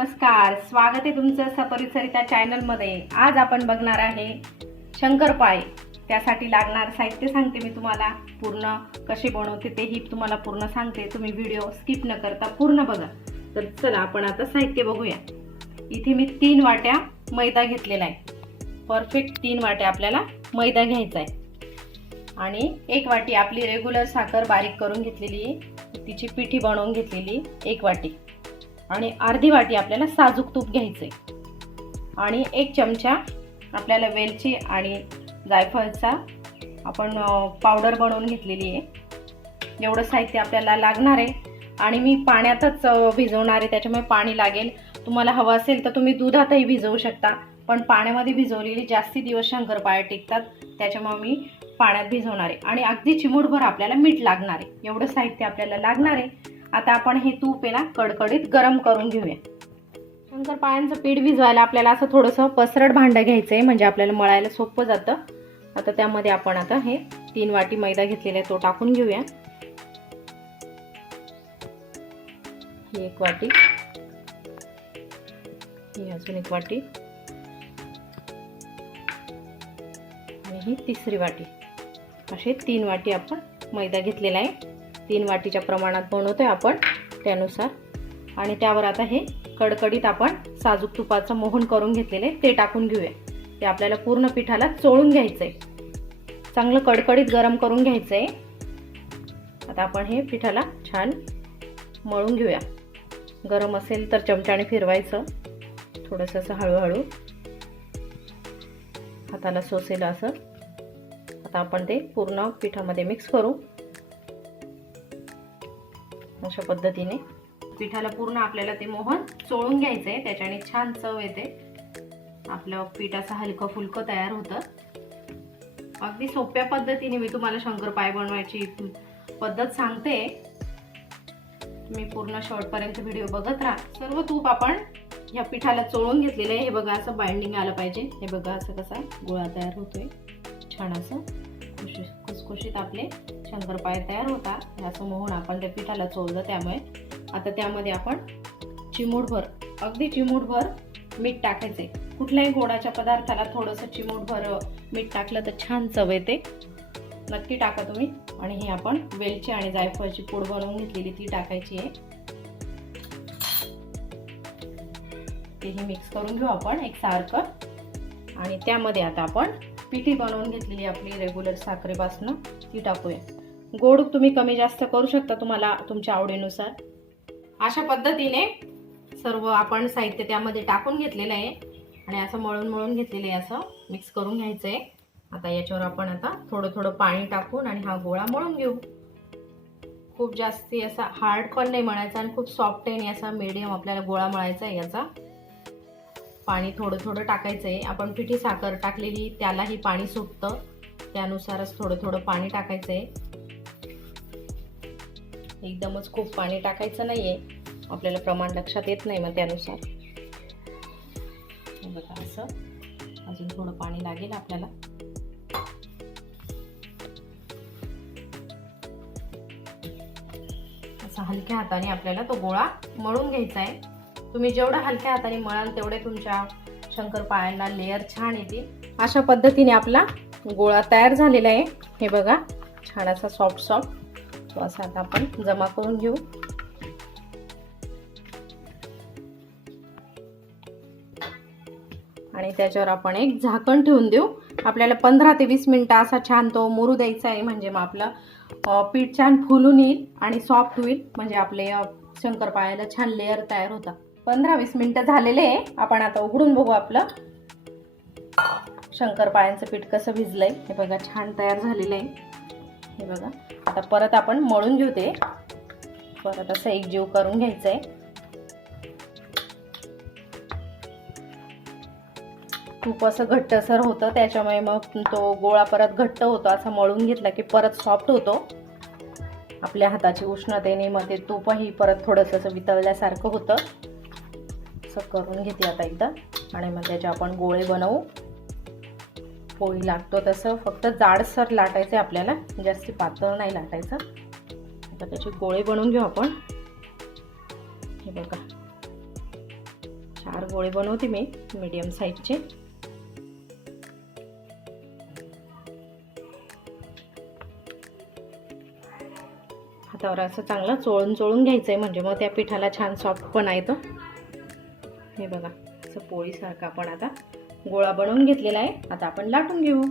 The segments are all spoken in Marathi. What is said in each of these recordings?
नमस्कार स्वागत आहे तुमचं सपरिचरिता चॅनलमध्ये आज आपण बघणार आहे शंकरपाळे. त्यासाठी लागणार साहित्य सांगते मी तुम्हाला. पूर्ण कसे बनवते तेही तुम्हाला पूर्ण सांगते. तुम्ही व्हिडिओ स्किप न करता पूर्ण बघा. तर चला आपण आता साहित्य बघूया. इथे मी तीन वाट्या मैदा घेतलेला आहे. परफेक्ट तीन वाट्या आपल्याला मैदा घ्यायचा आहे. आणि एक वाटी आपली रेग्युलर साखर बारीक करून घेतलेली आहे. तिची पिठी बनवून घेतलेली एक वाटी. आणि अर्धी वाटी आपल्याला साजूक तूप घ्यायचं आहे आणि एक चमचा आपल्याला वेलची आणि जायफळचा आपण पावडर बनवून घेतलेली आहे. एवढं साहित्य आपल्याला लागणार आहे. आणि मी पाण्यातच भिजवणार आहे त्याच्यामुळे पाणी लागेल. तुम्हाला हवं असेल तर तुम्ही दुधातही भिजवू शकता. पण पाण्यामध्ये भिजवलेली जास्ती दिवस शंकरपाळ्या टिकतात त्याच्यामुळे मी पाण्यात भिजवणार आहे. आणि अगदी चिमूटभर आपल्याला मीठ लागणार आहे. एवढं साहित्य आपल्याला लागणार आहे. आता आपण हे तूप आहे ना कडकडीत गरम करून घेऊया. शंकरपाळ्यांचं पीठ भिजवायला आपल्याला असं थोडंसं पसरट भांडं घ्यायचं आहे म्हणजे आपल्याला मळायला सोपं जातं. आता त्यामध्ये आपण आता हे तीन वाटी मैदा घेतलेला आहे तो टाकून घेऊया. ही एक वाटी. ही अजून एक वाटी. आणि ही तिसरी वाटी. असे तीन वाटी आपण मैदा घेतलेला आहे. तीन वाटीच्या प्रमाणात बनवतोय आपण त्यानुसार. आणि त्यावर आता हे कडकडीत आपण साजूक तुपाचं मोहन करून घेतलेलं आहे ते टाकून घेऊया. ते आपल्याला पूर्ण पिठाला चोळून घ्यायचं आहे चांगलं कडकडीत गरम करून घ्यायचं आहे आता आपण हे पिठाला छान मळून घेऊया. गरम असेल तर चमच्याने फिरवायचं. थोडंसं असं हळूहळू. हाताला सोसेल असं. आता आपण ते पूर्ण पिठामध्ये मिक्स करू. अशा पद्धतीने. पिठाला पूर्ण आपल्याला ते मोहन चोळून घ्यायचं आहे त्याच्याने छान चव येते. आपलं पीठ असं हलकं फुलकं तयार होतं. अगदी सोप्या पद्धतीने मी तुम्हाला शंकरपाय बनवायची पद्धत सांगते. तुम्ही पूर्ण शॉर्टपर्यंत व्हिडिओ बघत राहा. सर्व तूप आपण ह्या पिठाला चोळून घेतलेलं आहे. हे बघा असं बाइंडिंग आलं पाहिजे. हे बघा असं कसा गोळा तयार होतोय. छान असं खुशी खुसखुशीत आपले शंकरपाळे तयार होतात याचं मोहन आपण त्या पिठाला चोळलं त्यामुळे. आता त्यामध्ये आपण चिमूटभर अगदी चिमूटभर मीठ टाकायचे. कुठल्याही गोडाच्या पदार्थाला थोडंसं चिमूटभर मीठ टाकलं तर छान चव येते. नक्की टाका तुम्ही. आणि हे आपण वेलची आणि जायफळची पूड बनवून घेतलेली ती टाकायची आहे. तेही मिक्स करून घेऊ आपण एक सारखं आणि त्यामध्ये आता आपण पिठी बनवून घेतलेली आपली रेग्युलर साखरेपासनं ती टाकूया. गोड तुम्ही कमी जास्त करू शकता तुम्हाला तुमच्या आवडीनुसार. अशा पद्धतीने सर्व आपण साहित्य त्यामध्ये टाकून घेतलेलं आहे. आणि असं मळून मळून घेतलेलं आहे असं मिक्स करून घ्यायचं आहे आता याच्यावर आपण आता थोडं थोडं पाणी टाकून आणि हा गोळा मळून घेऊ. खूप जास्ती असा हार्ड पण नाही मळायचा आणि खूप सॉफ्ट आहे आणि असा मीडियम आपल्याला गोळा मळायचा आहे याचा. पाणी थोडं थोडं टाकायचं आहे आपण पिठी साखर टाकलेली त्यालाही पाणी सुटतं. त्यानुसारच थोडं थोडं पाणी टाकायचं आहे एकदमच खूप पाणी टाकायचं नाही आहे आपल्याला प्रमाण लक्षात येत नाही मग त्यानुसार. बघा असं. अजून थोडं पाणी लागेल आपल्याला. असा हलक्या हाताने आपल्याला तो गोळा मळून घ्यायचा आहे. तुम्ही जेवढं हलक्या हाताने मळाल तेवढे तुमच्या शंकरपाळ्यांना लेअर छान येतील. अशा पद्धतीने आपला गोळा तयार झालेला आहे. हे बघा छान असा सॉफ्ट सॉफ्ट तो असा आता आपण जमा करून घेऊ. आणि त्याच्यावर आपण एक झाकण ठेवून देऊ. आपल्याला पंधरा ते वीस मिनटं असा छान तो मुरू द्यायचा आहे म्हणजे मग आपलं पीठ छान फुलून येईल आणि सॉफ्ट होईल म्हणजे आपले अ, शंकरपाळ्याला छान लेअर तयार होता पंधरा वीस मिनटं झालेले आहे. आपण आता उघडून बघू आपलं. शंकरपाळ्यांचं पीठ कसं भिजलंय. हे बघा छान तयार झालेलं आहे. हे बघा. आता परत आपण मळून घेऊ ते परत असं एक जीव करून घ्यायचं आहे खूप असं घट्टसर होतं. त्याच्यामुळे मग तो गोळा परत घट्ट होतो. असं मळून घेतला की परत सॉफ्ट होतो. आपल्या हाताची उष्णतेने मग ते तूपही परत थोडंसं असं वितळल्यासारखं होतं. असं करून घेते आता एकदा. आणि मग त्याचे आपण गोळे बनवू. पोळी लागतो तसं फक्त जाडसर लाटायचं आहे आपल्याला. जास्ती पातळ नाही लाटायचं. आता त्याचे गोळे बनवून घेऊ आपण. हे बघा. चार गोळे बनवते मी मीडियम साईजचे हातावर असं चांगलं चोळून चोळून घ्यायचं आहे म्हणजे मग त्या पिठाला छान सॉफ्ट पण येतो हे बघा असं पोळीसारखा आपण आता गोळा बनवून घेतलेला आहे. आता आपण लाटून घेऊ.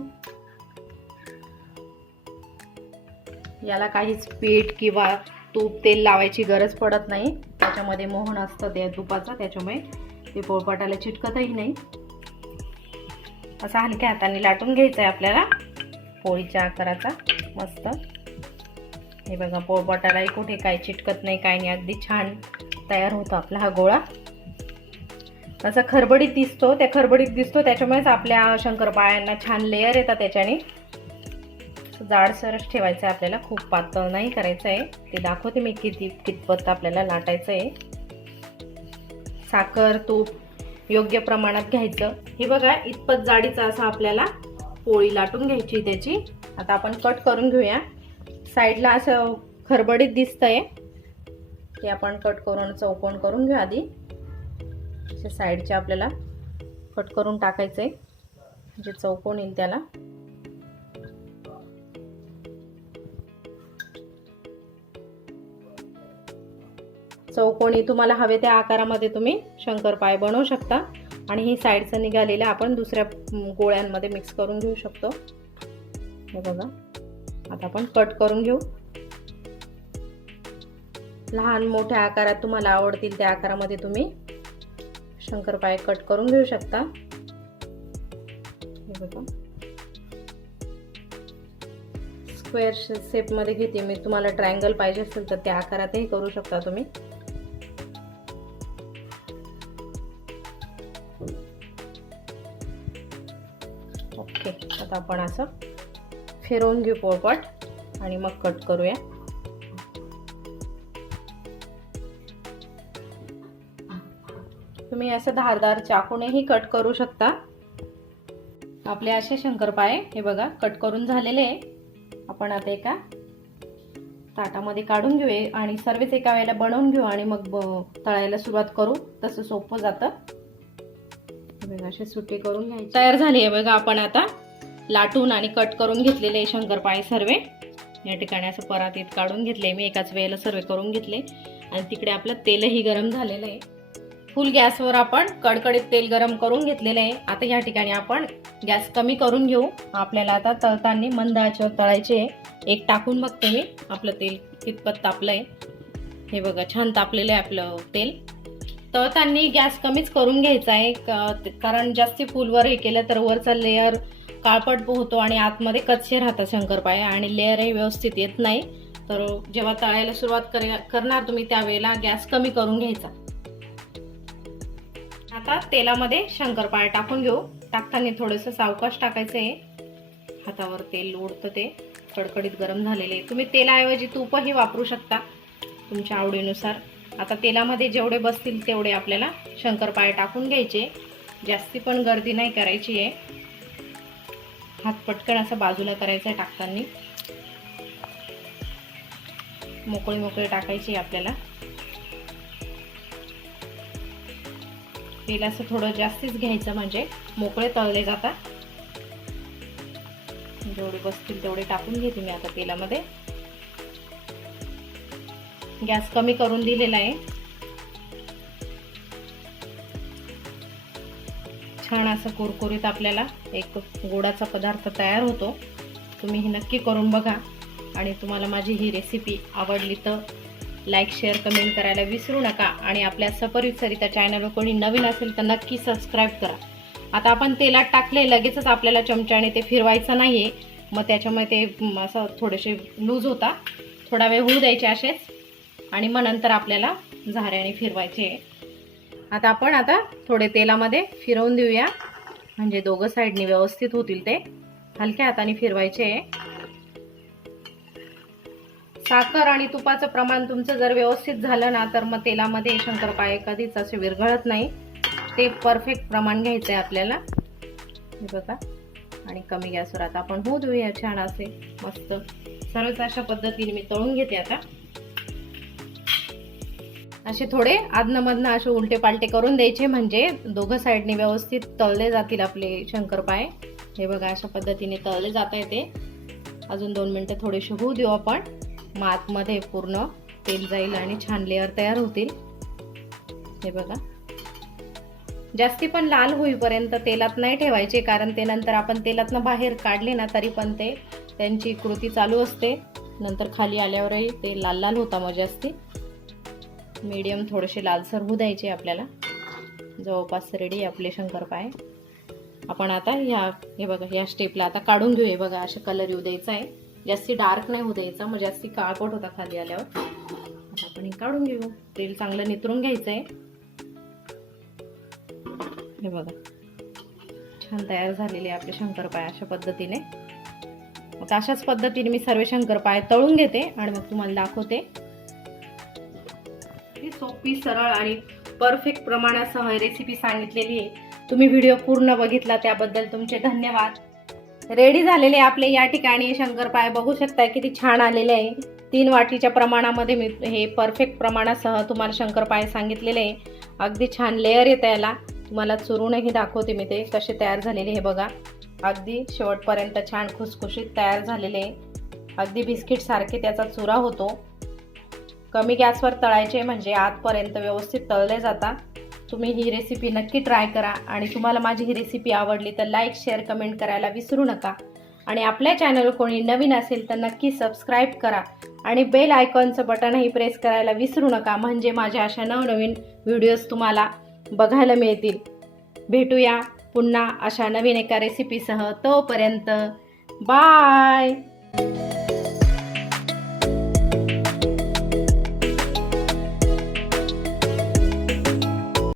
याला काहीच पीठ किंवा तूप तेल लावायची गरज पडत नाही. त्याच्यामध्ये मोहन असतं त्या तुपाचं त्याच्यामुळे ते पोळपाटाला चिटकतही नाही. असा हलक्या हाताने लाटून घ्यायचं आहे आपल्याला. पोळीच्या आकाराचा मस्त. हे बघा पोळपाटालाही कुठे काय चिटकत नाही काय नाही. अगदी छान तयार होतो आपला हा गोळा. असा खरबडीत दिसतो त्या खरबडीत दिसतो त्याच्यामुळेच आपल्या शंकरपाळ्यांना छान लेअर येतात त्याच्याने. जाडसरच ठेवायचं आहे आपल्याला खूप पातळ नाही करायचं आहे ते दाखवते मी किती कितपत आपल्याला लाटायचं आहे साखर तूप योग्य प्रमाणात घ्यायचं. हे बघा इतपत जाडीचं असं आपल्याला पोळी लाटून घ्यायची त्याची. आता आपण कट करून घेऊया. साईडला असं खरबडीत दिसतंय. ते आपण कट करून चौकोन करून घेऊ आधी. असे साईडचे आपल्याला कट करून टाकायचं आहे म्हणजे चौकोन येईल त्याला? चौकोनी तुम्हाला हवे त्या आकारामध्ये तुम्ही शंकरपाय बनवू शकता. आणि ही साईडचं निघालेलं आपण दुसऱ्या गोळ्यांमध्ये मिक्स करून घेऊ शकतो. हे बघा. आता आपण कट करून घेऊ. लहान मोठ्या आकारात तुम्हाला आवडतील त्या आकारामध्ये तुम्ही शंकरपाय कट करून घेऊ शकता. हे बघा. स्क्वेअर शेपमध्ये घेते मी. तुम्हाला ट्रायंगल पाहिजे असेल तर त्या आकारातही करू शकता तुम्ही. ओके आता आपण असं फिरवून घेऊ पोळपट आणि मग कट करूया. तुम्ही असं धारदार चाकूनेही कट करू शकता. आपले असे शंकरपाळे हे बघा कट करून झालेले आहे. आपण आता एका ताटामध्ये काढून घेऊया आणि सर्वच एका वेळेला बनवून घेऊ आणि मग तळायला सुरुवात करू. तसं सोपं जातं. बघा असे सुटे करून घ्यायचे. तयार झाली आहे बघा आपण आता. लाटून आणि कट करून घेतलेले आहे शंकरपाळे सर्वे. या ठिकाणी असं परातीत काढून घेतले मी एकाच वेळेला सर्वे करून घेतले. आणि तिकडे आपलं तेलही गरम झालेलं आहे. फुल गॅसवर आपण कडकडीत तेल गरम करून घेतलेलं आहे. आता या ठिकाणी आपण गॅस कमी करून घेऊ. आपल्याला आता तळताना मंद आचेवर तळायचे एक टाकून बघते मी. आपलं तेल कितपत तापलं आहे हे बघा छान तापलेलं आहे आपलं तेल. तळताना गॅस कमीच करून घ्यायचा आहे. कारण जास्ती फुलवर हे केलं तर वरचा लेअर काळपट होतो आणि आतमध्ये कच्चे राहतात शंकरपाळे आणि लेअरही व्यवस्थित येत नाही. तर जेव्हा तळायला सुरुवात करणार तुम्ही त्यावेळेला गॅस कमी करून घ्यायचा. आता तेलामध्ये शंकरपाळे टाकून घेऊ. टाकताना थोडंसं सावकाश टाकायचं आहे हातावर तेल लोडतं ते. कडकडीत गरम झालेले तुम्ही तेलाऐवजी तूपही वापरू शकता तुमच्या आवडीनुसार. आता तेलामध्ये जेवढे बसतील तेवढे आपल्याला शंकरपाळे टाकून घ्यायचे. जास्ती पण गर्दी नाही करायची आहे. हात पटकन असं बाजूला करायचं आहे टाकताना. मोकळी मोकळी टाकायची आपल्याला. तेल असं थोडं जास्तीच घ्यायचं म्हणजे मोकळे तळले जातात. जेवढे बसतील तेवढे टाकून घेते मी आता तेलामध्ये. गॅस कमी करून दिलेला आहे. छान असं कुरकुरीत आपल्याला एक गोडाचा पदार्थ तयार होतो. तुम्ही हे नक्की करून बघा. आणि तुम्हाला माझी ही रेसिपी आवडली तर लाईक शेअर कमेंट करायला विसरू नका. आणि आपल्या सपरित सरिता चॅनलवर कोणी नवीन असेल तर नक्की सबस्क्राईब करा. आता आपण तेलात टाकले लगेचच आपल्याला चमच्याने ते फिरवायचं नाही आहे मग त्याच्यामुळे ते असं थोडेसे लूज होता. थोडा वेळ होऊ द्यायचे असेच. आणि मग नंतर आपल्याला झाऱ्याने फिरवायचे. आता आपण आता थोडे तेलामध्ये फिरवून देऊया. म्हणजे दोघं साईडनी व्यवस्थित होतील ते. हलक्या हाताने फिरवायचे. साखर आणि तुपाचं प्रमाण तुमचं जर व्यवस्थित झालं ना तर मग तेलामध्ये शंकरपाळे कधीच असे विरघळत नाही. ते परफेक्ट प्रमाण घ्यायचं आहे आपल्याला. हे बघा. आणि कमी गॅसवर आता आपण होऊ देऊया छान असे मस्त. सर्वच अशा पद्धतीने मी तळून घेते आता. असे थोडे आदनमधनं असे उलटे पालटे करून द्यायचे म्हणजे दोघं साईडने व्यवस्थित तळले जातील आपले शंकरपाय हे बघा अशा पद्धतीने तळले जात आहे ते अजून दोन मिनटं थोडेसे होऊ देऊ आपण. मग आतमध्ये पूर्ण तेल जाईल आणि छान लेअर तयार होतील. हे बघा. जास्ती पण लाल होईपर्यंत तेलात नाही ठेवायचे कारण ते नंतर आपण तेलातनं बाहेर काढले ना तरी पण ते त्यांची कृती चालू असते. नंतर खाली आल्यावरही ते लाल लाल होता मग जास्ती. मीडियम थोडेसे लालसर होऊ द्यायचे आपल्याला. जवळपास रेडी आपले शंकरपाय आपण आता ह्या हे बघा ह्या स्टेपला आता काढून घेऊ. हे बघा असे कलर येऊ द्यायचा आहे. जास्ती डार्क नाही होऊ द्यायचा मग जास्ती काळपट होता खाली आल्यावर. आता आपण हे काढून घेऊ. तेल चांगलं नितरून घ्यायचं आहे हे बघा. छान तयार झालेले आपले शंकरपाय अशा पद्धतीने. मग अशाच पद्धतीने मी सर्व शंकरपाय तळून घेते आणि मग तुम्हाला दाखवते. ही सोपी सरळ आणि परफेक्ट प्रमाणासह रेसिपी सांगितलेली आहे. तुम्ही व्हिडिओ पूर्ण बघितला त्याबद्दल तुमचे धन्यवाद. रेडी झालेले आपले या ठिकाणी. शंकरपाय बघू शकताय किती छान आलेले आहे. तीन वाटीच्या प्रमाणामध्ये मी हे परफेक्ट प्रमाणासह तुम्हाला शंकरपाय सांगितलेले आहे. अगदी छान लेअर येतं याला. तुम्हाला चुरूनही दाखवते मी ते कसे तयार झालेले हे बघा. अगदी शेवटपर्यंत छान खुसखुशीत तयार झालेले अगदी बिस्किट सारखे त्याचा चुरा होतो. कमी गॅसवर तळायचे म्हणजे आतपर्यंत व्यवस्थित तळले जाता. तुम्ही ही रेसिपी नक्की ट्राय करा. आणि तुम्हाला माझी ही रेसिपी आवडली तर लाईक शेअर कमेंट करायला विसरू नका. आणि आपल्या चॅनल कोणी नवीन असेल तर नक्की सबस्क्राईब करा. आणि बेल आयकॉनचं बटनही प्रेस करायला विसरू नका. म्हणजे माझ्या अशा नवनवीन व्हिडिओज तुम्हाला बघायला मिळतील. भेटूया पुन्हा अशा नवीन एका रेसिपीसह तोपर्यंत बाय